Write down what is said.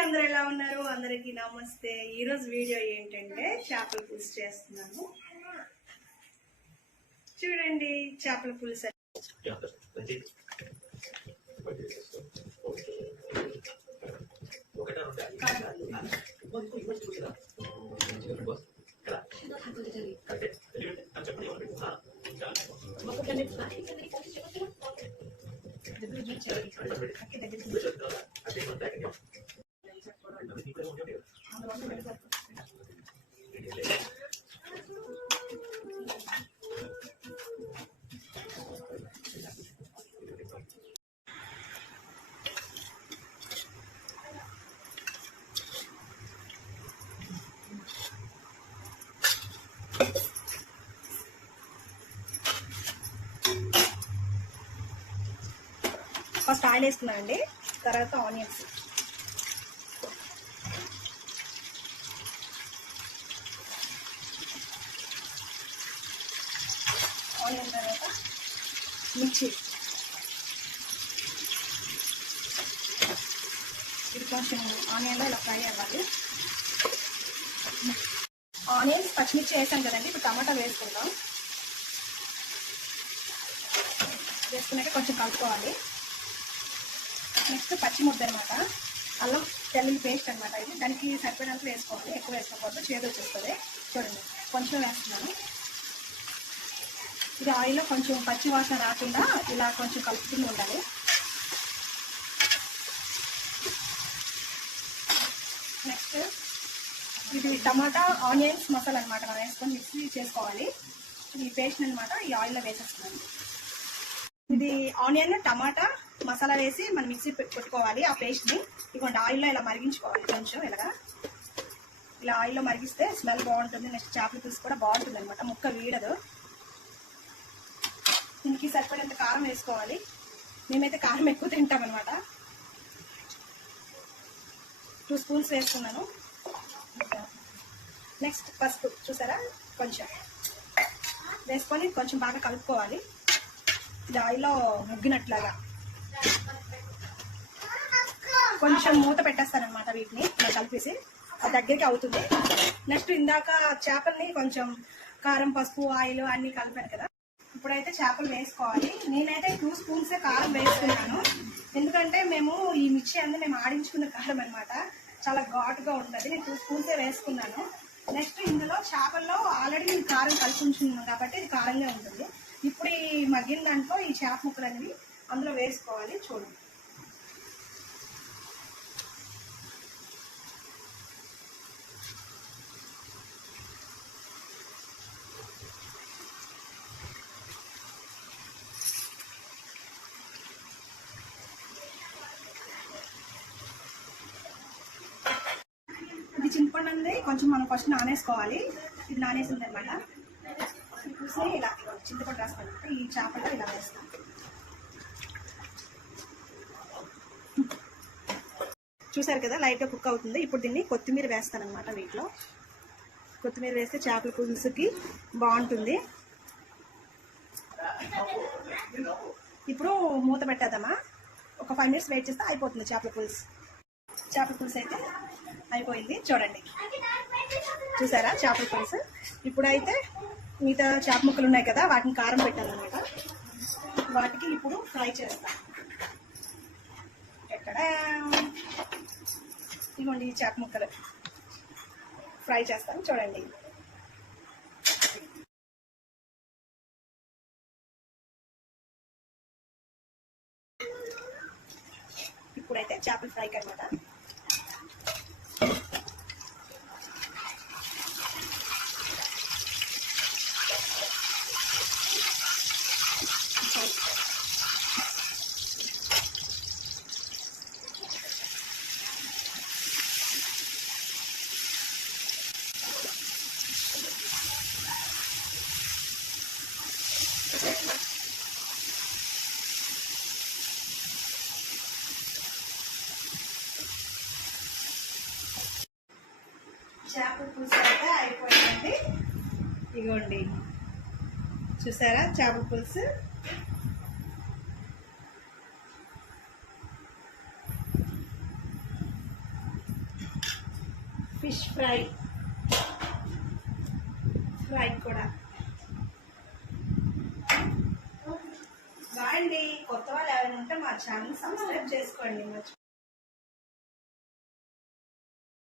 అందరూ ఎలా ఉన్నారు? అందరికీ నమస్తే. ఈరోజు వీడియో ఏంటంటే చేపల పులుసు చేస్తున్నాను. చూడండి చేపల పులుసు. ఫస్ట్ ఆయిల్ వేసుకున్నానండి, తర్వాత ఆనియన్స్, తర్వాత మిర్చి. ఇది కొంచెం ఆనియన్లో ఇలా ఫ్రై అవ్వాలి. ఆనియన్స్ పచ్చిమిర్చి వేసాం కదండి, ఇప్పుడు టమాటా వేసుకుందాం. వేసుకున్నాక కొంచెం కలుపుకోవాలి. నెక్స్ట్ పచ్చిముద్ద అనమాట, అల్లం తెల్లి పేస్ట్ అనమాట. ఇది దానికి సరిపడినంత వేసుకోవాలి, ఎక్కువ వేసుకోకూడదు, చేదు వచ్చేస్తుంది. చూడండి కొంచెం వేస్తున్నాను. ఇది ఆయిల్లో కొంచెం పచ్చి వాసన రాకుండా ఇలా కొంచెం కలుపుతూ ఉండాలి. నెక్స్ట్ ఇది టమాటా ఆనియన్స్ మసాలా అనమాట, మనం వేసుకొని మిక్సీ చేసుకోవాలి. ఈ పేస్ట్ అనమాట ఈ ఆయిల్లో వేసేస్తున్నాను. ఇది ఆనియన్ టమాటా మసాలా వేసి మనం మిక్సీ పెట్టుకోవాలి. ఆ పేస్ట్ని ఇదిగోండి ఆయిల్లో ఇలా మరిగించుకోవాలి. కొంచెం ఇలా ఆయిల్లో మరిగిస్తే స్మెల్ బాగుంటుంది. నెక్స్ట్ చేపల పులుసు కూడా బాగుంటుంది అనమాట, ముక్క వీడదు. దీనికి సరిపడేంత కారం వేసుకోవాలి. మేమైతే కారం ఎక్కువ తింటాం అనమాట. 2 స్పూన్స్ వేసుకున్నాను. నెక్స్ట్ పసుపు చూసారా, కొంచెం వేసుకొని కొంచెం బాగా కలుపుకోవాలి. ఇది ఆయిల్లో ముగ్గినట్లాగా కొంచెం మూత పెట్టేస్తానమాట. వీటిని ఇలా కలిపేసి అది దగ్గరికి అవుతుంది. నెక్స్ట్ ఇందాక చేపల్ని కొంచెం కారం పసుపు ఆయిల్ అన్నీ కలిపాను కదా, ఇప్పుడైతే చేపలు వేసుకోవాలి. నేనైతే 2 స్పూన్స్ కారం వేసుకున్నాను, ఎందుకంటే మేము ఈ మిర్చి అంతా మేము ఆడించుకున్న కారం అనమాట, చాలా ఘాటుగా ఉంటుంది. నేను 2 స్పూన్సే వేసుకున్నాను. నెక్స్ట్ ఇందులో చేపల్లో ఆల్రెడీ నేను కారం కలిసి ఉంచుకున్నాను కాబట్టి ఇది కారంగా ఉంటుంది. ఇప్పుడు ఈ మగ్గిన దాంట్లో ఈ చేప ముక్కలు అనేవి అందులో వేసుకోవాలి. చూడండి ఇది చింతపండు అనేది కొంచెం మనం ఫస్ట్ నానేసుకోవాలి. ఇది నానేసింది అనమాట. చూసి ఇలా చింతపండు రాసుకుంటే ఈ చేపల్లో ఇలా వేస్తాం. చూసారు కదా, లైట్గా కుక్ అవుతుంది. ఇప్పుడు దీన్ని కొత్తిమీర వేస్తాను అనమాట. వీటిలో కొత్తిమీర వేస్తే చేపల పులుసుకి బాగుంటుంది. ఇప్పుడు మూత పెట్టేద్దామా, ఒక 5 మినిట్స్ వెయిట్ చేస్తే అయిపోతుంది చేపల పులుసు. చేపల పులుసు అయితే అయిపోయింది. చూడండి చూసారా చేపల పులుసు. ఇప్పుడైతే మిగతా చేప ముక్కలు ఉన్నాయి కదా, వాటిని కారం పెట్టాలన్నమాట. వాటికి ఇప్పుడు ఫ్రై చేస్తాం. ఎక్కడ ఇవ్వండి ఈ చేప ముక్కలు ఫ్రై చేస్తాం. చూడండి ఇప్పుడైతే చేపల ఫ్రైకి అనమాట. చేపల పులుసు అయితే అయిపోయిందండి. ఇగోండి చూసారా చేపల పులుసు. ఫిష్ ఫ్రై కూడా బాగుంది. కొత్త వాళ్ళు ఎవరైనా ఉంటే మా ఛానల్ సబ్స్క్రైబ్ చేసుకోండి.